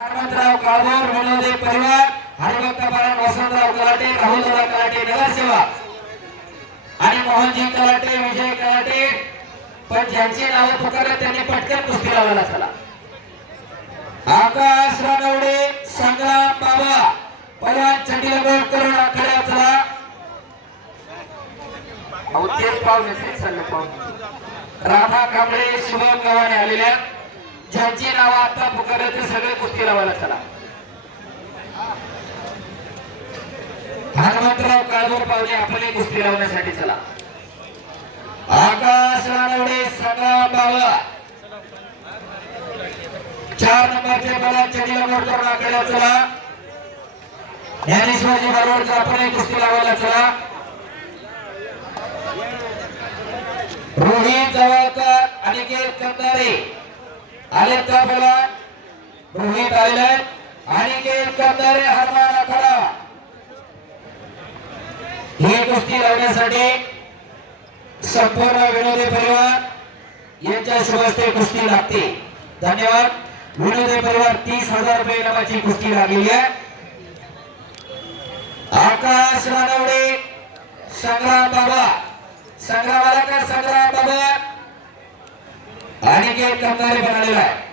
हनुमंतराव काळभोर विनोदे परिवार हरिभक्त पालन वसंतराव कलाटे राहुलदादा कलाटे नगरसेवक आणि मोहनजी कलाटे विजय कलाटे पण ज्यांची नावे पुकारत त्यांनी पटकन कुस्ती लावायला चला। आकाश रानवडे संग्राम बाबा पहिलवान चंडीला गोट करून आखाड्यात चला। औतेर पाव नसेल सल्ले पाव राधा कांबळे शुभम गव्हाणे आलेल्या ज्यांची नाव आता पुकारत ते सगळे कुस्ती लावायला चला। हनुमंतराव काळभोर पावले आपले कुस्ती लावण्यासाठी चला। आकाश रानवडे संग्राम बाबा 4 नंबरचे बला चढीला मोड करून आखाड्यात चला। ज्ञानेश्वरजी बरोबर आपले कुस्ती लावायला चला। रोहित जवळकर अनिकेत कंदारे आले का बोला रोहित आले अनिकेत कंदारे हरमान आखाडा हे कुस्ती लावण्यासाठी संपूर्ण विनोदी परिवार यांच्या शुभस्ते कुस्ती लागते। धन्यवाद। विनोदी परिवार 30,000 रुपये नावाची कुस्ती लागली आहे। आकाश रानवडे संग्राम बाबा संग्रामाला का संग्राम बाबा अनिकेत कंदारे बनालेला आहे।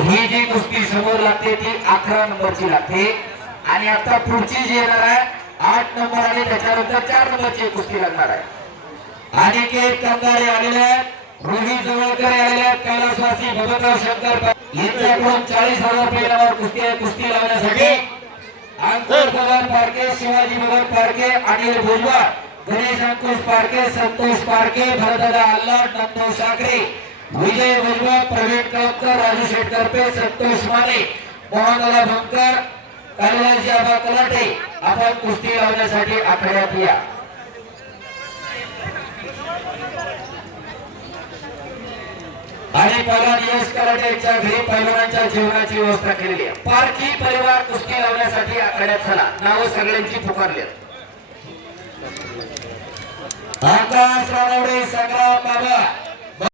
ही जी कुस्ती समोर लागते ती 11 नंबरची लागते आणि आता पुढची जी येणार आहे 8 नंबर आणि त्याच्यानंतर 4 नंबरची कुस्ती लागणार आहे। अनिकेत कंदारे आलेले आहेत रोहित जवळकर आलेले आहेत कैलासवासी भगवंतराव शंकर यांच्याकडून 40,000 रुपये नावावर कुस्ती लावण्यासाठी अंकुश भगवान पारके शिवाजी भगवान पारके अनिल भुजबळ गणेश अंकुश पारके संतोष पारके भरदादा अल्लाट नंदू साखरे विजय भुजबळ प्रवीण कळमकर राजू शेटकरपे संतोष माने मोहनदादा भंकर कैलासजी आबा कलाटे आपण कुस्ती लावण्यासाठी आखाड्यात या। आणि पहिलवान यश कलाटेच्या घरी पहिलवानांच्या जेवणाची व्यवस्था केलेली आहे। पारखी परिवार कुस्ती लावण्यासाठी आखाड्यात चला। नाव सगळ्यांची पुकारली। आकाश रानवडे संग्राम बाबा